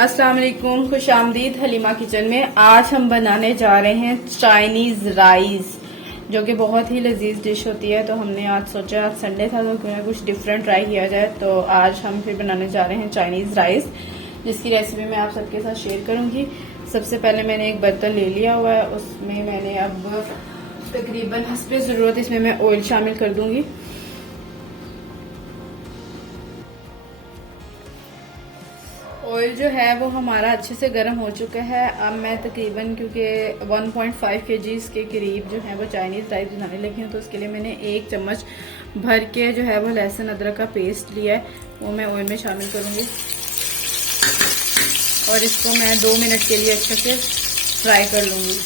अस्सलाम वालेकुम, खुश आमदीद हलीमा किचन में। आज हम बनाने जा रहे हैं चाइनीज राइस, जो कि बहुत ही लजीज डिश होती है। तो हमने आज सोचा, आज संडे था तो क्यों ना कुछ डिफरेंट ट्राई किया जाए। तो आज हम फिर बनाने जा रहे हैं चाइनीज राइस, जिसकी रेसिपी मैं आप सबके साथ शेयर करूंगी। सबसे पहले मैंने एक बर्तन ले लिया हुआ है, उसमें मैंने अब तकरीबन हस्बे ज़रूरत इसमें मैं ऑयल शामिल कर दूंगी। ऑयल जो है वो हमारा अच्छे से गर्म हो चुका है। अब मैं तकरीबन, क्योंकि 1.5 kg के करीब जो है वो चाइनीज़ राइस बनाने लगी हूँ, तो उसके लिए मैंने 1 चम्मच भर के जो है वो लहसुन अदरक का पेस्ट लिया है, वो मैं ऑयल में शामिल करूँगी और इसको मैं 2 मिनट के लिए अच्छे से फ्राई कर लूँगी।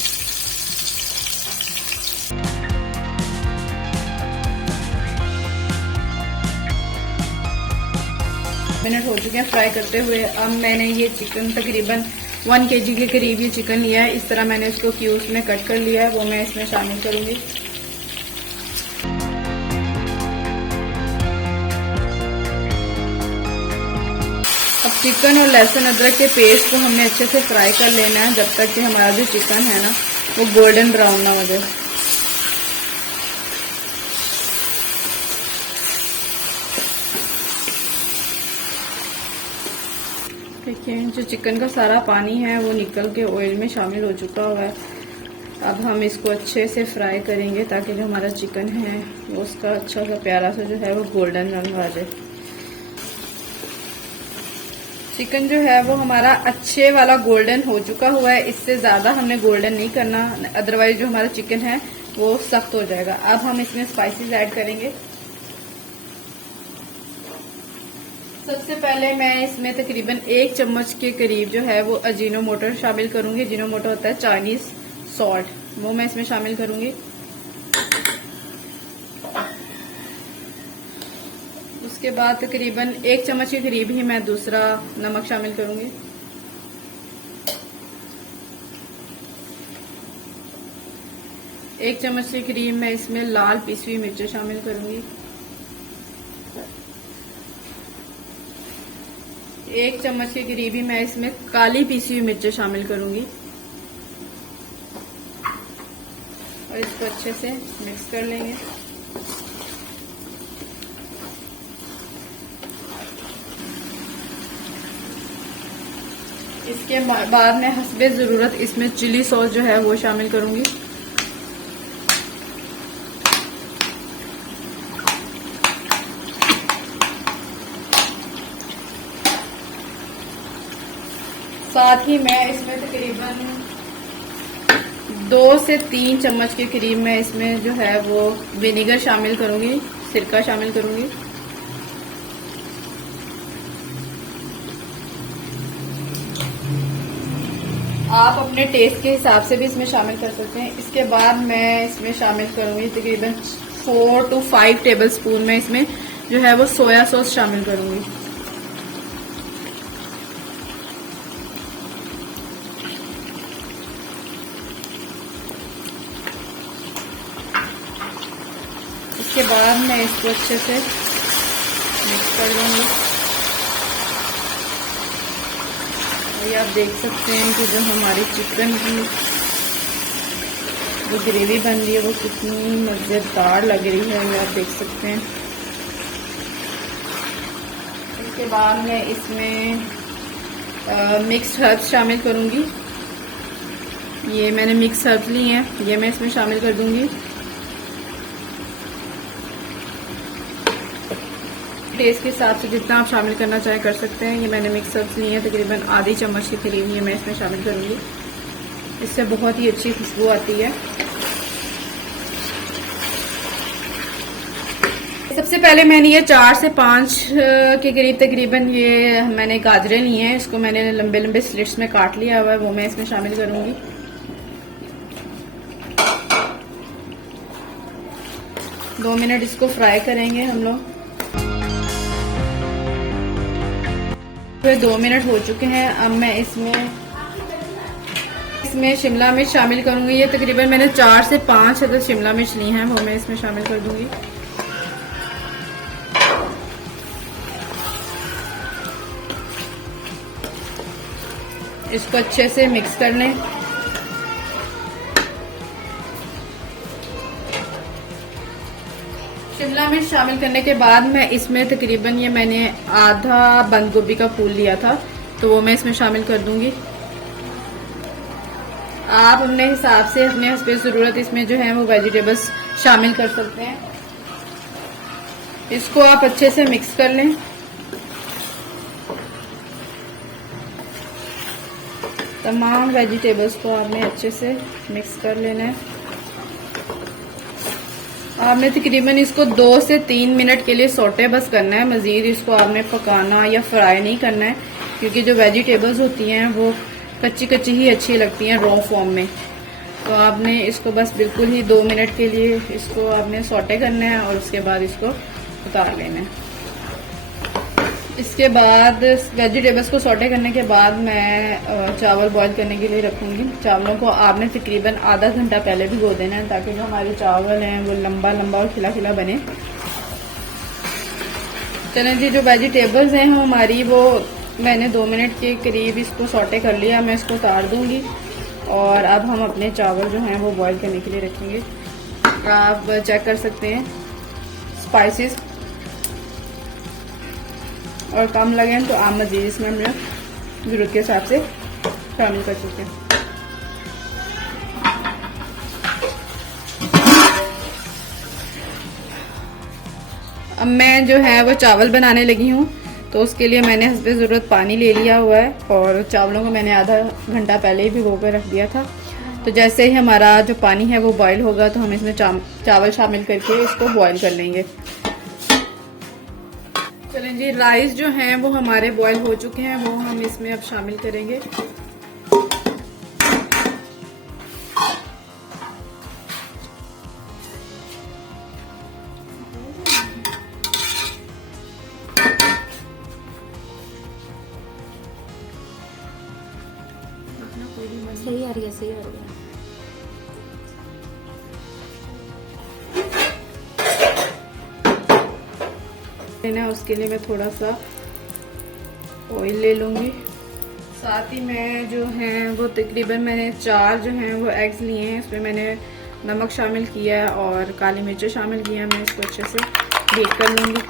मिनट हो चुके हैं फ्राई करते हुए। अब मैंने ये चिकन तकरीबन 1 kg के करीब ये चिकन लिया है। इस तरह मैंने इसको क्यूब्स में कट कर लिया है, वो मैं इसमें शामिल करूंगी। अब चिकन और लहसुन अदरक के पेस्ट को हमने अच्छे से फ्राई कर लेना है, जब तक कि हमारा जो चिकन है ना वो गोल्डन ब्राउन ना हो जाए। देखिए, जो चिकन का सारा पानी है वो निकल के ऑयल में शामिल हो चुका हुआ है। अब हम इसको अच्छे से फ्राई करेंगे ताकि जो हमारा चिकन है वो उसका अच्छा सा प्यारा सा जो है वो गोल्डन रंग आ जाए। चिकन जो है वो हमारा अच्छे वाला गोल्डन हो चुका हुआ है, इससे ज़्यादा हमने गोल्डन नहीं करना, अदरवाइज जो हमारा चिकन है वो सख्त हो जाएगा। अब हम इसमें स्पाइसेस ऐड करेंगे। सबसे पहले मैं इसमें तकरीबन 1 चम्मच के करीब जो है वो अजीनोमोटो शामिल करूंगी। अजीनोमोटो होता है चाइनीज सॉल्ट, वो मैं इसमें शामिल करूंगी। उसके बाद तकरीबन 1 चम्मच के करीब ही मैं दूसरा नमक शामिल करूंगी। एक चम्मच के करीब मैं इसमें लाल पिसी हुई मिर्चें शामिल करूंगी। 1 चम्मच के करीब ही मैं इसमें काली पीसी हुई मिर्चें शामिल करूंगी और इसको अच्छे से मिक्स कर लेंगे। इसके बाद मैं हस्बे ज़रूरत इसमें चिली सॉस जो है वो शामिल करूंगी। साथ ही मैं इसमें तकरीबन 2 से 3 चम्मच के करीब मैं इसमें जो है वो विनेगर शामिल करूंगी, सिरका शामिल करूंगी। आप अपने टेस्ट के हिसाब से भी इसमें शामिल कर सकते हैं। इसके बाद मैं इसमें शामिल करूंगी तकरीबन 4 to 5 टेबल स्पून में इसमें जो है वो सोया सॉस शामिल करूंगी। इसके बाद मैं इसको अच्छे से मिक्स कर लूँगी। ये आप देख सकते हैं कि जो हमारी चिकन की जो ग्रेवी बन रही है वो कितनी मज़ेदार लग रही है, ये आप देख सकते हैं। इसके बाद मैं इसमें मिक्स्ड हर्ब्स शामिल करूँगी। ये मैंने मिक्स हर्ब्स लिए हैं, ये मैं इसमें शामिल कर दूँगी। टेस्ट के हिसाब से जितना आप शामिल करना चाहें कर सकते हैं। ये मैंने मिक्स हर्ब्स लिए हैं, तकरीबन आधी चम्मच के करीब ये मैं इसमें शामिल करूँगी। इससे बहुत ही अच्छी खुशबू आती है। सबसे पहले मैंने ये 4 से 5 के करीब तकरीबन ये मैंने गाजरें ली हैं, इसको मैंने लंबे लंबे स्लिट्स में काट लिया हुआ है, वो मैं इसमें शामिल करूँगी। 2 मिनट इसको फ्राई करेंगे हम लोग। फिर 2 मिनट हो चुके हैं। अब मैं इसमें शिमला मिर्च शामिल करूंगी। ये तकरीबन मैंने 4 से 5 अदद शिमला मिर्च ली हैं, वो मैं इसमें शामिल कर दूंगी। इसको अच्छे से मिक्स कर लें। शिमला मिर्च शामिल करने के बाद मैं इसमें तकरीबन ये मैंने आधा बंद गोभी का फूल लिया था, तो वो मैं इसमें शामिल कर दूंगी। आप अपने हिसाब से अपने हस्बे ज़रूरत इसमें जो है वो वेजिटेबल्स शामिल कर सकते हैं। इसको आप अच्छे से मिक्स कर लें। तमाम वेजिटेबल्स को आपने अच्छे से मिक्स कर लेना है। आपने तकरीबन इसको 2 से 3 मिनट के लिए सोटे बस करना है। मज़ीद इसको आपने पकाना या फ्राई नहीं करना है, क्योंकि जो वेजिटेबल्स होती हैं वो कच्ची कच्ची ही अच्छी लगती हैं रॉ फॉर्म में। तो आपने इसको बस बिल्कुल ही 2 मिनट के लिए इसको आपने सोटे करना है और उसके बाद इसको उतार लेना है। इसके बाद वेजिटेबल्स को सोटे करने के बाद मैं चावल बॉईल करने के लिए रखूंगी। चावलों को आपने तकरीबन आधा घंटा पहले भिगो देना है, ताकि जो हमारे चावल हैं वो लंबा लंबा और खिला खिला बने। चलें जी, जो वेजिटेबल्स हैं हमारी वो मैंने 2 मिनट के करीब इसको सोटे कर लिया। मैं इसको उतार दूंगी और अब हम अपने चावल जो हैं वो बॉईल करने के लिए रखेंगे। आप चेक कर सकते हैं स्पाइसेस और कम लगे तो आप मज़ीद इसमें अपने ज़रूरत के हिसाब से शामिल कर सकते हैं। अब मैं जो है वो चावल बनाने लगी हूँ, तो उसके लिए मैंने हस्बे ज़रूरत पानी ले लिया हुआ है और चावलों को मैंने आधा घंटा पहले ही भिगो कर रख दिया था। तो जैसे ही हमारा जो पानी है वो बॉईल होगा तो हम इसमें चावल शामिल करके इसको बॉईल कर लेंगे। चलें जी, राइस जो हैं वो हमारे बॉईल हो चुके हैं, वो हम इसमें अब शामिल करेंगे। सही आ रही है, सही आ रही है। उसके लिए मैं थोड़ा सा ऑयल ले लूँगी। साथ ही मैं जो है वो तकरीबन मैंने 4 जो हैं वो एग्स लिए हैं। इसमें मैंने नमक शामिल किया है और काली मिर्च शामिल किया है। मैं इसको अच्छे से बीट कर लूँगी।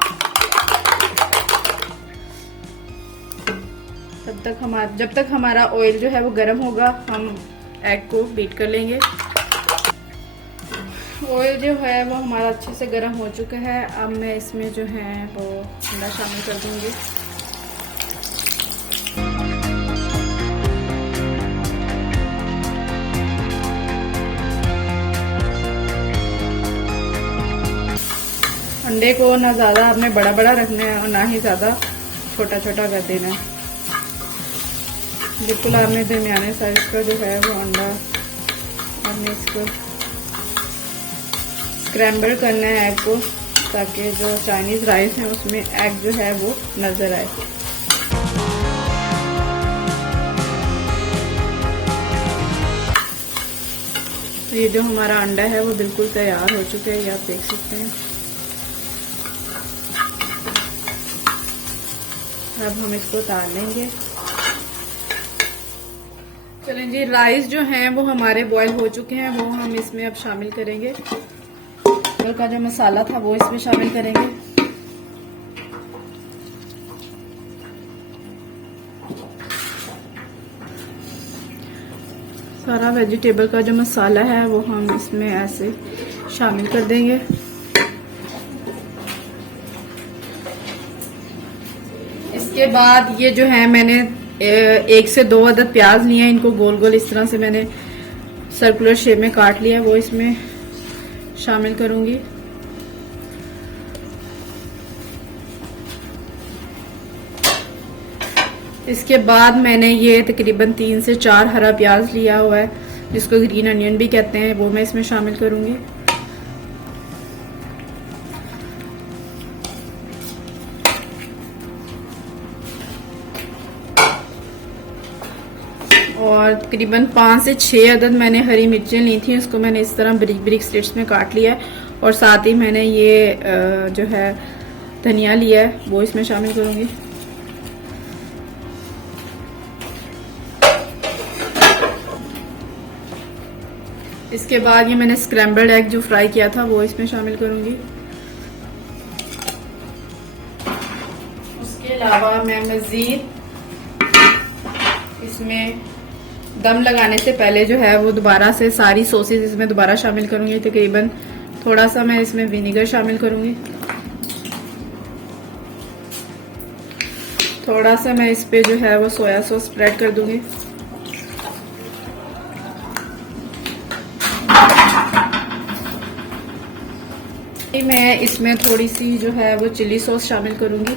जब तक हमारा ऑयल जो है वो गर्म होगा हम एग को बीट कर लेंगे। ऑयल जो है वो हमारा अच्छे से गर्म हो चुका है। अब मैं इसमें जो है वो अंडा शामिल कर दूंगी। अंडे को ना ज़्यादा आपने बड़ा बड़ा रखना है और ना ही ज़्यादा छोटा छोटा कर देना है। बिल्कुल आपने दरमियाने साइज का जो है वो अंडा आपने इसको स्क्रैम्बल करना है एग को, ताकि जो चाइनीज़ राइस है उसमें एग जो है वो नज़र आए। तो ये जो हमारा अंडा है वो बिल्कुल तैयार हो चुका है, ये आप देख सकते हैं। अब हम इसको उतार लेंगे। चलें जी, राइस जो हैं वो हमारे बॉईल हो चुके हैं, वो हम इसमें अब शामिल करेंगे। का जो मसाला था वो इसमें शामिल करेंगे। सारा वेजिटेबल का जो मसाला है वो हम इसमें ऐसे शामिल कर देंगे। इसके बाद ये जो है मैंने 1 से 2 अदद प्याज लिए हैं। इनको गोल गोल इस तरह से मैंने सर्कुलर शेप में काट लिया, वो इसमें शामिल करूंगी। इसके बाद मैंने ये तकरीबन 3 से 4 हरा प्याज लिया हुआ है, जिसको ग्रीन अनियन भी कहते हैं, वो मैं इसमें शामिल करूंगी। और तकरीबन 5 से 6 अदद मैंने हरी मिर्चें ली थी, उसको मैंने इस तरह ब्रिक ब्रिक स्लिट्स में काट लिया है। और साथ ही मैंने ये जो है धनिया लिया है, वो इसमें शामिल करूंगी। इसके बाद ये मैंने स्क्रैम्बल्ड एग जो फ्राई किया था वो इसमें शामिल करूंगी। उसके अलावा मैं मज़ीद इसमें दम लगाने से पहले जो है वो दोबारा से सारी सॉसेस इसमें दोबारा शामिल करूंगी। तकरीबन थोड़ा सा मैं इसमें विनेगर शामिल करूंगी, थोड़ा सा मैं इस पे जो है वो सोया सॉस स्प्रेड कर दूंगी। मैं इसमें थोड़ी सी जो है वो चिली सॉस शामिल करूंगी।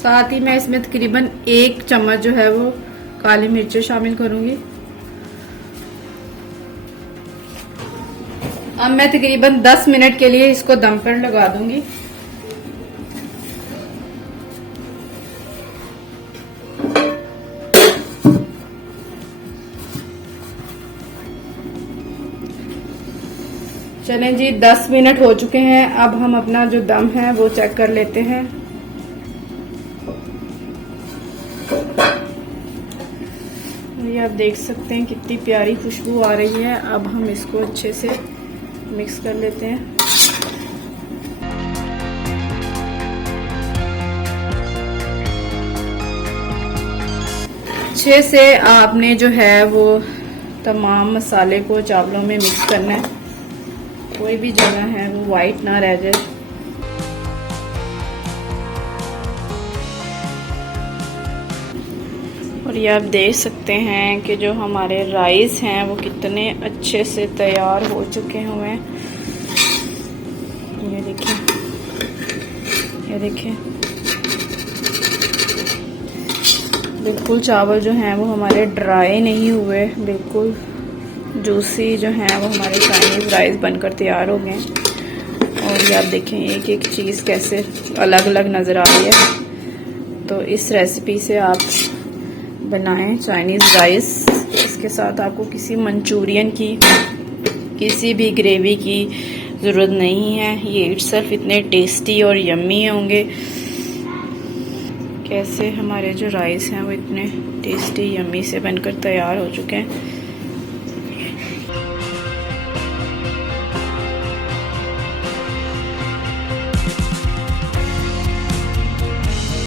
साथ ही मैं इसमें तकरीबन 1 चम्मच जो है वो काली मिर्चें शामिल करूंगी। अब मैं तकरीबन 10 मिनट के लिए इसको दम पर लगा दूंगी। चलें जी, 10 मिनट हो चुके हैं। अब हम अपना जो दम है वो चेक कर लेते हैं। ये आप देख सकते हैं कितनी प्यारी खुशबू आ रही है। अब हम इसको अच्छे से मिक्स कर लेते हैं। अच्छे से आपने जो है वो तमाम मसाले को चावलों में मिक्स करना है, कोई भी जगह है वो वाइट ना रह जाए। और ये आप देख सकते हैं कि जो हमारे राइस हैं वो कितने अच्छे से तैयार हो चुके हुए हैं। ये देखिए, ये देखिए, बिल्कुल चावल जो हैं वो हमारे ड्राई नहीं हुए, बिल्कुल जूसी जो हैं वो हमारे चाइनीज़ राइस बनकर तैयार हो गए। और ये आप देखें एक एक चीज़ कैसे अलग अलग नज़र आ रही है। तो इस रेसिपी से आप बनाएं चाइनीज़ राइस। इसके साथ आपको किसी मंचूरियन की, किसी भी ग्रेवी की ज़रूरत नहीं है। ये इटसेल्फ इतने टेस्टी और यम्मी होंगे। कैसे हमारे जो राइस हैं वो इतने टेस्टी यम्मी से बनकर तैयार हो चुके हैं।